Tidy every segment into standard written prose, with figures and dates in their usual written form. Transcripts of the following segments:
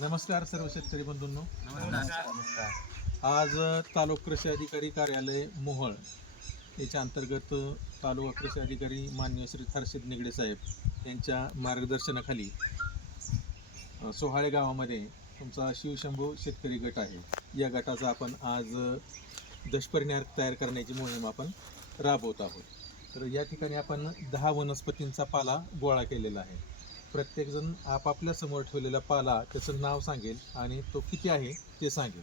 नमस्कार सर्व शेतकरी बंधूंनो. नमस्कार. आज तालुका कृषी अधिकारी कार्यालय मोहोळ याच्या अंतर्गत तालुका कृषी अधिकारी माननीय श्री हर्षद निगडे साहेब यांच्या मार्गदर्शनाखाली सोहाळे गावामध्ये तुमचा शिवशंभू शेतकरी गट आहे. या गटाचा आपण आज दशपर्णी अर्क तयार करण्याची मोहीम आपण राबवत आहोत. तर या ठिकाणी आपण 10 वनस्पतींचा पाला गोळा केलेला आहे. प्रत्येकजण आपापल्या समोर ठेवलेला पाला त्याचं नाव सांगेल आणि तो किती आहे ते सांगेल.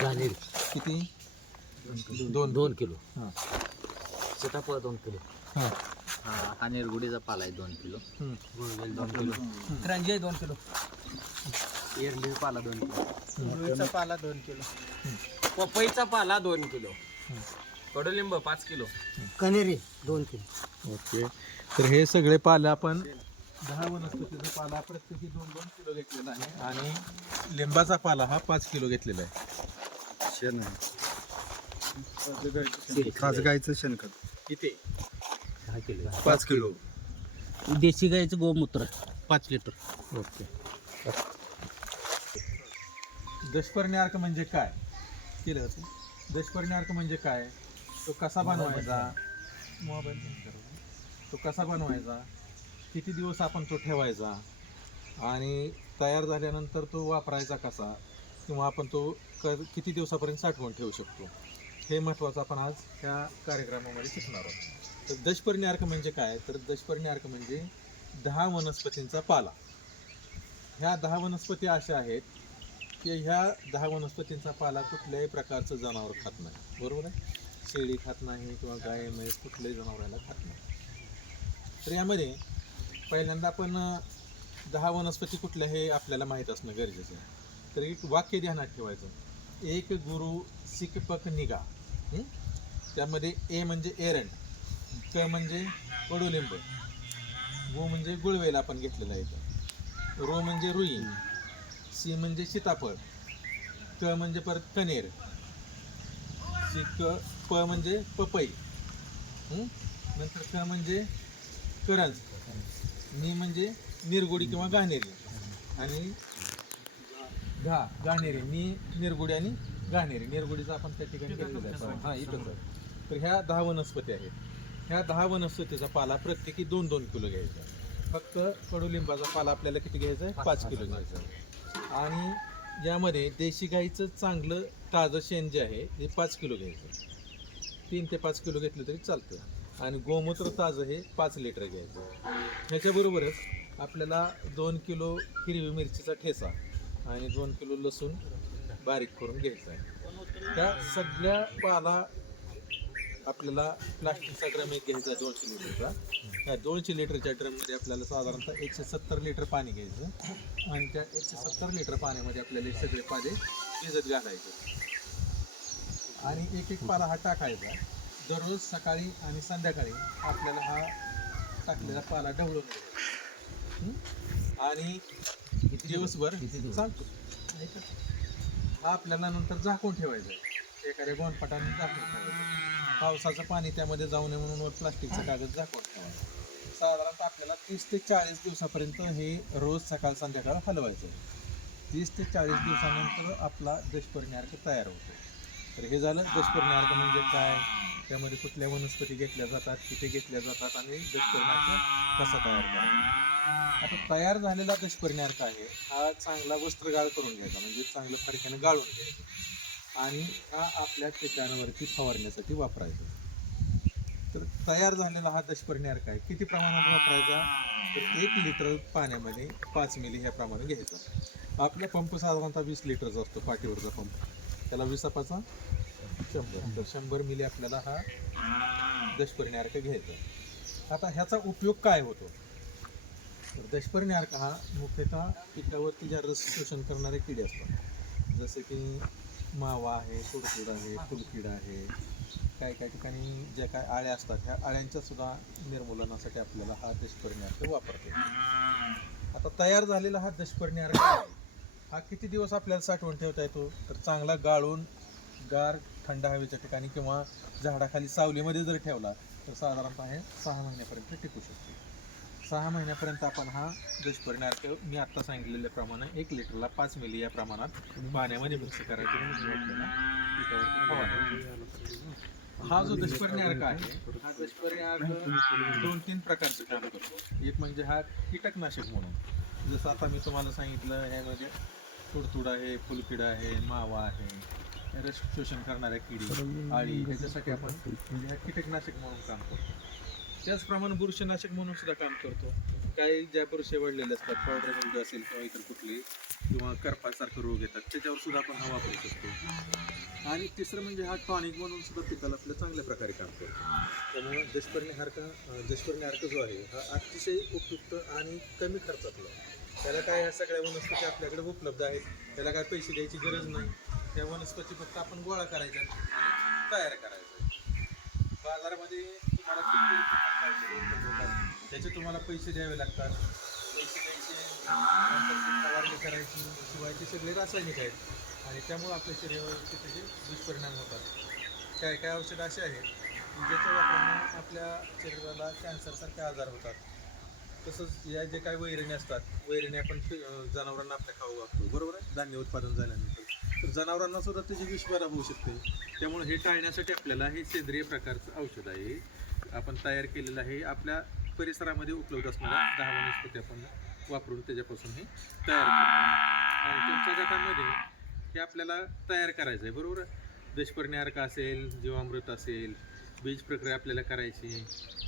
जाणील किती? 2 किलो. हां सीताफळ 2 किलो. हां हा निरगुडीचा पाला आहे 2 किलो. गुळवेल 2 किलो. करंजी 2 किलो. एरली पाला 2 किलो. गुळवेलचा पाला 2 किलो. पपईचा पाला 2 किलो. कडुलिंब 5 किलो. कनेरी 2 किलो. ओके. तर हे सगळे पाला आपण 10 वनस्पतीचा पाला प्रत्येकी 2-2 किलो घेतलेला आहे आणि लिंबाचा पाला हा 5 किलो घेतलेला आहे. शेण खास गाईचं शेणखत किती? 6 किलो. 5 किलो. देशी गाईचं गोमूत्र 5 लिटर. ओके. दशपर्णी अर्क म्हणजे काय केलं होतं? दशपर्णी अर्क म्हणजे काय? तो कसा बनवायचा? तो कसा बनवायचा, किती दिवस आपण तो ठेवायचा आणि तयार झाल्यानंतर तो वापरायचा कसा, किंवा आपण तो किती दिवसापर्यंत साठवून ठेवू शकतो, हे महत्त्वाचं आपण आज ह्या कार्यक्रमामध्ये शिकणार आहोत. तर दशपर्णी अर्क म्हणजे काय? तर दशपर्णी अर्क म्हणजे 10 वनस्पतींचा पाला. ह्या 10 वनस्पती अशा आहेत की ह्या 10 वनस्पतींचा पाला कुठल्याही प्रकारचं जनावर खात नाही. बरोबर आहे? शेळी खात नाही किंवा गाय म्हैस कुठल्याही जनावराला खात नाही. तर यामध्ये पहिल्यांदा आपण 10 वनस्पती कुठल्या हे आपल्याला माहीत असणं गरजेचं आहे. तर एक वाक्य ध्यानात ठेवायचं. एक गुरु सिकपक निगा. त्यामध्ये ए म्हणजे एरंड, क म्हणजे कडुलिंब, गु म्हणजे गुळवेल आपण घेतलेला आहे, रो म्हणजे रुई, सी म्हणजे सीताफळ, क म्हणजे परत कनेर, प म्हणजे पपई, नंतर क म्हणजे करंज, नि म्हणजे निरगुडी किंवा घाणेरी, आणि घाणेरी, नि निरगुडी आणि घाणेरी. निरगुडीचा आपण त्या ठिकाणी केलेला आहे. हां इथं. तर ह्या 10 वनस्पती आहेत. ह्या 10 वनस्पतीचा पाला प्रत्येकी 2-2 किलो घ्यायचा. फक्त कडुलिंबाचा पाला आपल्याला किती घ्यायचा आहे? 5 किलो घ्यायचा आहे. आणि यामध्ये देशी गाईचं चांगलं ताजं शेण जे आहे हे 5 किलो घ्यायचं. 3 ते 5 किलो घेतलं तरी चालतं. आणि गोमूत्र ताजं हे 5 लिटर घ्यायचं. ह्याच्याबरोबरच आपल्याला 2 किलो हिरवी मिरचीचा ठेचा आणि 2 किलो लसूण बारीक करून घ्यायचा आहे. त्या सगळ्या पाला आपल्याला प्लास्टिकचा ड्रम एक घ्यायचा 200 लिटरचा. त्या 200 लिटरच्या ड्रममध्ये आपल्याला साधारणतः 170 लिटर पाणी घ्यायचं आणि त्या 170 लिटर पाण्यामध्ये आपल्याला हे सगळे पाले भिजत घालायचे आणि एक एक पाला हा टाकायचा. दररोज सकाळी आणि संध्याकाळी आपल्याला हा टाकलेला पाला ढवळून घ्यायचा आणि दिवसभर सांगतो हा आपल्याला नंतर झाकून ठेवायचा. एखाद्या गोंडपाटाने झाकून ठेवायचं. पावसाचं पाणी त्यामध्ये जाऊ नये म्हणून वर प्लास्टिकचा कागद झाकून ठेवायचा. साधारणतः आपल्याला 30 ते 40 दिवसापर्यंत हे रोज सकाळ संध्याकाळ हलवायचं. 30 ते 40 दिवसानंतर आपला दशपर्णी अर्क तयार होतो. तर हे झालं दशपर्णी अर्क म्हणजे काय, त्यामध्ये कुठल्या वनस्पती घेतल्या जातात, किती घेतल्या जातात आणि दशपर्णी अर्क कसा तयार करायचा. आता तयार झालेला दशपर्णी अर्क आहे हा चांगला वस्त्रगाळ करून घ्यायचा, म्हणजे चांगलं फडक्याने गाळून घ्यायचं आणि हा आपल्या पिकांवरती फवारण्यासाठी वापरायचा. तर तयार झालेला हा दशपर्णी अर्क आहे. किती प्रमाणात वापरायचा? तर 1 लिटर पाण्यामध्ये 5 मिली ह्या प्रमाणे घ्यायचा. आपला पंप साधारणतः 20 लिटरचा असतो, पाठीवरचा पंप. त्याला 20 100. तर 100 मिली आपल्याला हा दशपर्णी अर्क घ्यायचा. आता ह्याचा उपयोग काय होतो? तर दशपर्णी अर्क हा मुख्यतः पिकावरती ज्या रस शोषण करणारे किडे असतात, जसे की मावा आहे, तुडतुड आहे, फुलकीड आहे, काही ठिकाणी ज्या काय आळ्या असतात ह्या आळ्यांच्या सुद्धा निर्मूलनासाठी आपल्याला हा दशपर्णी अर्क वापरतो. आता तयार झालेला हा दशपर्णी अर्क हा किती दिवस आपल्याला साठवून ठेवता येतो? तर चांगला गाळून गार थंड हवेच्या ठिकाणी किंवा झाडाखाली सावलीमध्ये जर ठेवला तर साधारणतः हे 6 महिन्यापर्यंत टिकू शकतो. 6 महिन्यापर्यंत आपण हा दुष्परिणाम अर्क मी आत्ता सांगितलेल्याप्रमाणे 1 लिटरला 5 मिली या प्रमाणात पाण्यामध्ये मिक्स करायचे आणि आपल्याला पिकावरती फवारायचे. हा जो दुष्परिणाम अर्क आहे हा दुष्परिणाम अर्क 2-3 प्रकारचं काम करतो. एक म्हणजे हा कीटकनाशक म्हणून, जसं आता मी तुम्हाला सांगितलं ह्यामध्ये तुडतुड आहे, फुलकिडा आहे, मावा आहे, रस शोषण करणाऱ्या किडी, आळी, ह्याच्यासाठी आपण म्हणजे हा कीटकनाशक म्हणून काम करतो. त्याचप्रमाणे बुरशीनाशक म्हणून सुद्धा काम करतो. काही ज्या बुरशी वाढलेल्या असतात, पावडर मिल्ड्यू असेल किंवा इतर कुठली किंवा करपासारखे रोग येतात त्याच्यावर सुद्धा आपण हा वापरू शकतो. आणि तिसरं म्हणजे हा टॉनिक म्हणून सुद्धा पिकाला आपल्या चांगल्या प्रकारे काम करतो. त्यामुळे दुष्परिणाम अर्क जो आहे हा अतिशय उपयुक्त आणि कमी खर्चातला आहे. त्याला काय ह्या सगळ्या वनस्पती आपल्याकडे उपलब्ध आहेत, त्याला काय पैसे द्यायची गरज नाही. त्या वनस्पती फक्त आपण गोळा करायच्या आणि तयार करायच्या. बाजारामध्ये तुम्हाला कितीतरी प्रकारचे औषधं उपलब्ध होतात, त्याचे तुम्हाला पैसे द्यावे लागतात. पैसे द्यायचे, नंतर ती फवारणी करायची, शिवाय ते सगळे रासायनिक आहेत आणि त्यामुळे आपल्या शरीरावरती त्याचे दुष्परिणाम होतात. काय काय औषधं असे आहेत की ज्याच्या वापराने आपल्या शरीराला कॅन्सरसारखे आजार होतात. तसंच या जे काही वैरणी असतात, वैरणी आपण जनावरांना आपल्या खाऊ घालतो, बरोबर आहे, धान्य उत्पादन झाल्यानंतर, तर जनावरांना सुद्धा त्याची विषबाधा होऊ शकते. त्यामुळे हे टाळण्यासाठी आपल्याला हे सेंद्रिय प्रकारचं औषध आहे आपण तयार केलेलं आहे. आपल्या परिसरामध्ये उपलब्ध असणाऱ्या 10 वनस्पती आपण वापरून त्याच्यापासून हे तयार करतो. आणि तुमच्या गटामध्ये हे आपल्याला तयार करायचं आहे, बरोबर. दुष्परिणाम अर्क असेल, जीवामृत असेल, बीज प्रक्रिया आपल्याला करायची.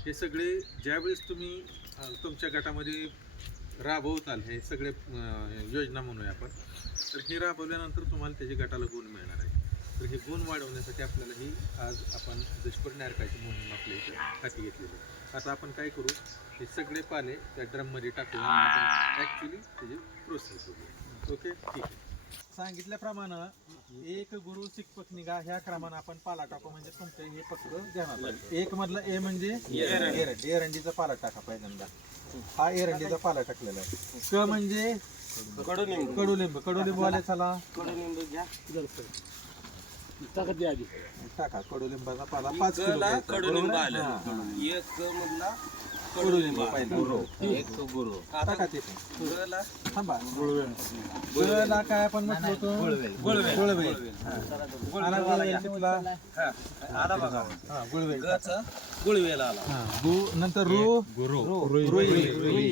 हे सगळे ज्यावेळेस तुम्ही तुमच्या गटामध्ये राबवताल, हे सगळे योजना म्हणूया आपण, तर हे राबवल्यानंतर तुम्हाला त्याच्या गटाला गुण मिळणार आहे. तर हे गुण वाढवण्यासाठी आपल्याला ही आज आपण दुष्परिणाम अर्काची मोहीम आपल्या इथे हाती घेतलेली आहे. आता आपण काय करू, हे सगळे पाले त्या ड्रममध्ये टाकूया आणि आपण ॲक्च्युली त्याची प्रोसेस करू. ओके, ठीक आहे. सांगितल्याप्रमाणे एक गुरु शिकपक निघा ह्या क्रमाने आपण पाला टाकू, म्हणजे तुमचं हे पक्क ध्यानात. एक मधलं ए म्हणजे एरंडीचा पाला टाका पहिल्यांदा. हा एरंडीचा पाला टाकलेला आहे. क म्हणजे कडुलिंब वाले चला टाका. कडुलिंबाचा पाला 5 किलो घ्यायचा. कडुलिंब आलं. हां. एक मधला कडुलिंब पहिला एक गुरु. टाका ते पण. गुळवेला थांबा. गुळवेला काय आपण म्हटलं होतं, गुळवेल. आला गुळवेल तिथला. आला बघा. हा, गुळवेल. गुळवेला आला. हा, नंतर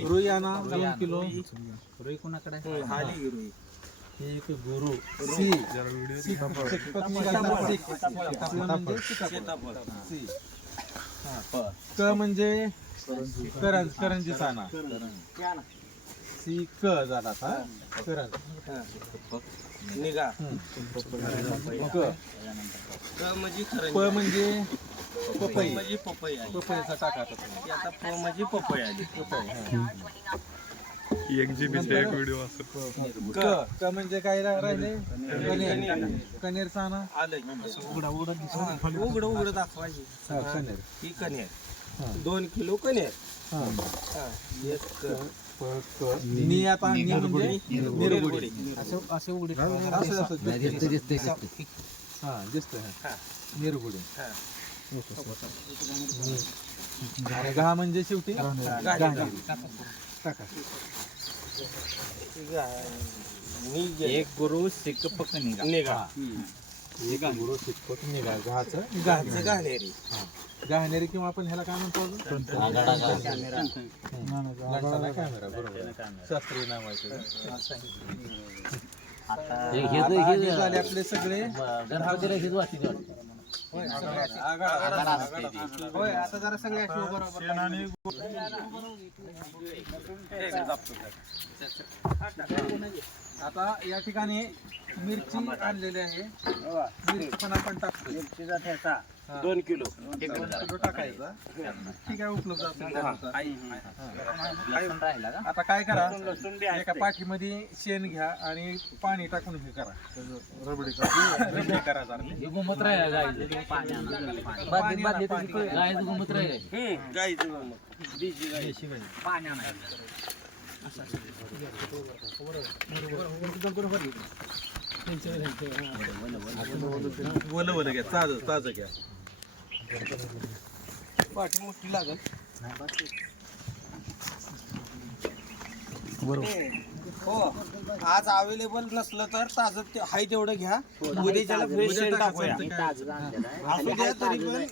रुई आणा 2 किलो. रुई कोणाकडे आहे? 1 गुरु. सी शिकपक निघाला. म्हणजे सीताफळ. सी. हा. क म्हणजे करंजी चाना. सी क झाला था करंज. निघा. क. म्हणजे प म्हणजे पपई. म्हणजे पपई आहे. पपईचा टाका आता तुम्ही. आता प म्हणजे पपई आली. क म्हणजे काय राहिले, कनेर चाना. उघड दाखवायची. कनेर. ही कनेर 2 किलो कनेर. नी आता नी म्हणजे निरगुडी. असे उघडे हा दिसत निरगुडी. आणि घा म्हणजे शेवटी टाका. एक गुरु शिकपक निघा. एक गुरु शिकपक निघा. घाचं घाणेरी. गाहनेरी किंवा आपण ह्याला काय म्हणतो अजून? कॅमेरा. बरोबर, शास्त्रीय नाव आहे त्याचं. आता झाले आपले सगळे. होय, आता जरा सगळे आता या ठिकाणी मिरची आणलेली आहे. मिरची पण आपण टाकतो. 2 किलो. 2 किलो टाकायचा. ठीक आहे, उपलब्ध असेल. आता काय करा, एका पाठीमध्ये शेण घ्या आणि पाणी टाकून हे करा, रबडी करा जरा. गोमूत्र आहे गाईचं. गाईचं गोमूत्र आहे. गाईचं देशी गाई. पाण्या नाही. वलं घ्या, ताजं घ्या. पाठी मोठी लागल. हो आज अवेलेबल नसलं तर ताजं हाय तेवढं घ्या. उद्याच्याला फ्रेश शेण टाकूया. असू द्या तरी पण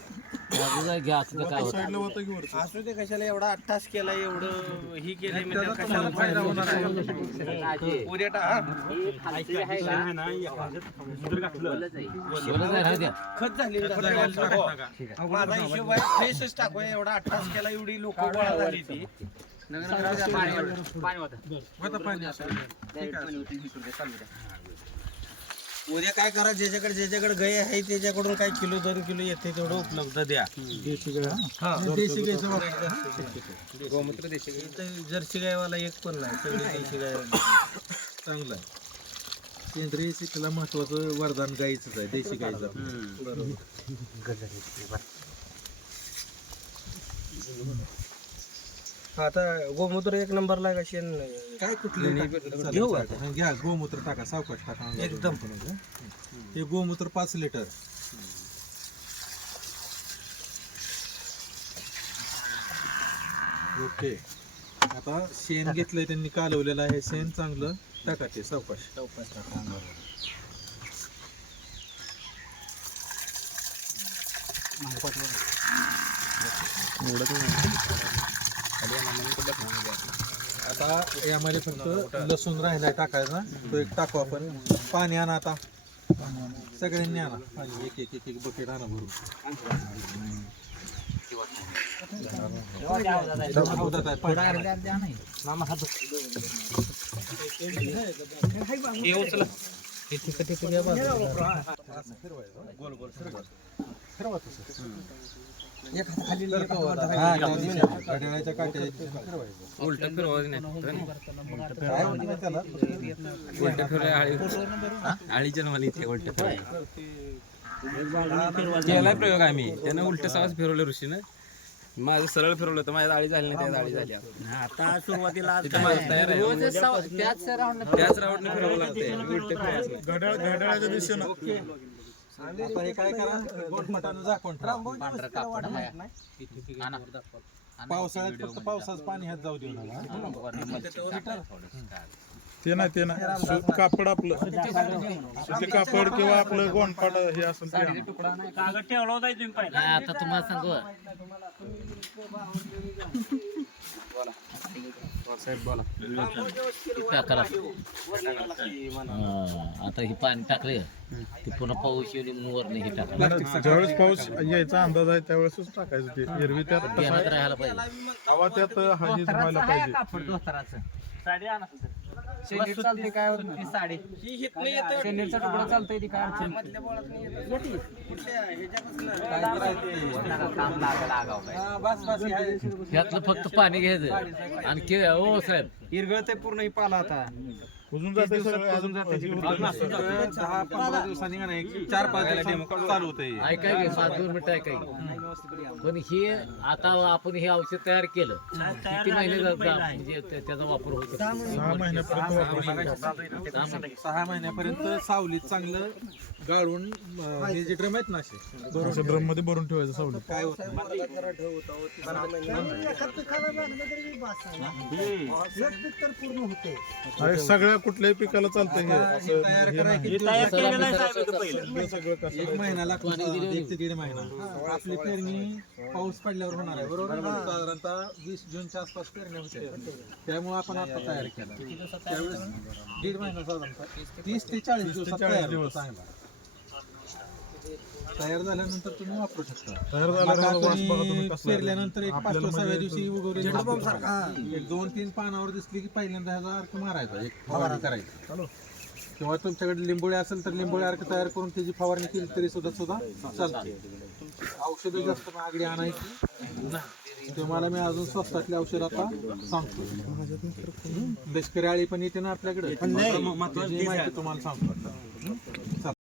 असू दे. कशाला एवढा अट्टास केला, एवढं ही केलं म्हणजे कशाला फायदा होणार आहे. उद्या खत झाली. माझा हिशोब आहे फ्रेशच टाकूया. एवढा अट्टास केला, एवढी लोक गोळा झाली ती. उद्या काय करा, ज्याच्याकडे गाय आहे त्याच्याकडून काय किलो 2 किलो येते तेवढं उपलब्ध द्या. देशी गायचं गोमूत्र देशी गाय. जर्सी गायवाला एक पण नाही, सगळे देशी गाय. चांगलं आहे. सेंद्रिय शेतीला महत्वाचं वरदान गाईचंच आहे, देशी गाईचं. आता गोमूत्र 1 नंबरला का शेण काय कुठले घेऊ घ्या. गोमूत्र टाका, सावकाश टाका एकदम. हे गोमूत्र 5 लिटर. ओके. आता शेण घेतलंय त्यांनी, कालवलेलं आहे शेण. चांगलं टाका ते सावकाश टाका. आता यामध्ये फक्त लसूण राहिलाय टाकायचा, तो एक टाकू आपण. पाणी आणा आता, सगळ्यांनी आणा पाणी. एक बकेट आणा भरून. घड्याळाच्या काट्या उलट फिरवायचं नाही. उलट फिरवाय आळी जन्माला इथे उलट केलाय प्रयोग आम्ही. त्यानं उलट सावच फिरवलं ऋषीनं. माझं सरळ फिरवलं तर माझ्या आळी झाली नाही, त्यात आळी झाली. आता सुरुवातीला तयार आहे. त्याच राऊंडने फिरवलं लागते. उलट फिरवायचं. घड्याळाच्या दिशेनं. आता हे काय करा, गोठमटानं झाकून ठेवा. पावसाळ्यात फक्त पावसाचं पाणी ह्यात जाऊ देऊ नका. ते नाही कापड आपलं ते कापड किंवा आपलं गोंडपाट हे असं ते आणा. आता तुम्हाला सांगू आता हे पाणी टाकले ते पुन्हा पाऊस येऊन वर नाही टाकलं. ज्यावेळेस पाऊस यायचा अंदाज आहे त्यावेळेसच टाकायचं. ते एरवी त्यात राहायला पाहिजे. हवा त्यात हाजी व्हायला पाहिजे. चालते काय होत ती साडी शेणीचा तुकडा चालतंय ती काय अडचण यातलं फक्त पाणी घ्यायचं आणि ओ साहेब इरगळते पूर्ण ही पाला आता. कुजून जाते सगळं. 10-15 दिवसांनी का नाही, 4-5 दिवसांनी चालू होतंय. ऐकाय घे 5-2 मिनिटं ऐकाय. पण हे आता आपण हे औषध तयार केलं किती महिने म्हणजे त्याचा वापर होतो? 6 महिन्यापर्यंत वापरू शकतो. 6 महिन्यापर्यंत सावलीत चांगलं गाळून हे जे ड्रम आहेत ना असे असं ड्रम मध्ये भरून ठेवायचं सावलीत. काय होत नाही. अरे सगळ्या कुठल्याही पिकाला चालतंय हे. असं तयार हे करायला नाही. किती दिवस? हे सगळं कसं 1 महिना लागतो, 1 ते 1.5 महिना. आपली पेरणी पाऊस पडल्यावर होणार आहे, बरोबर. साधारणतः 20 जूनच्या आसपास पेरणी होते. त्यामुळे आपण आता तयार केला. त्यावेळेस 1.5 महिना साधारणतः 30 ते 40 दिवसात तयार होतो चांगला. तयार झाल्यानंतर तुम्ही वापरू शकता. तयार झाल्यावर मका वास बघा तुम्ही तुम्ही कसला आहे. पेरल्यानंतर एक आपल्याला 5-6व्या म्हणजे दिवशी उगवलेली 1-2-3 पानावर दिसली की पहिल्यांदा ह्याचा अर्क मारायचा, एक फवारणी करायची. किंवा तुमच्याकडे लिंबोळी असेल तर लिंबोळी अर्क तयार करून त्याची फवारणी केली तरी सुद्धा चालते. औषधं जास्त महागडी आणायची. तुम्हाला मी अजून स्वस्तातली औषध आता सांगतो. लष्करी आळी पण येते ना आपल्याकडे, त्याची माहिती तुम्हाला सांगतो.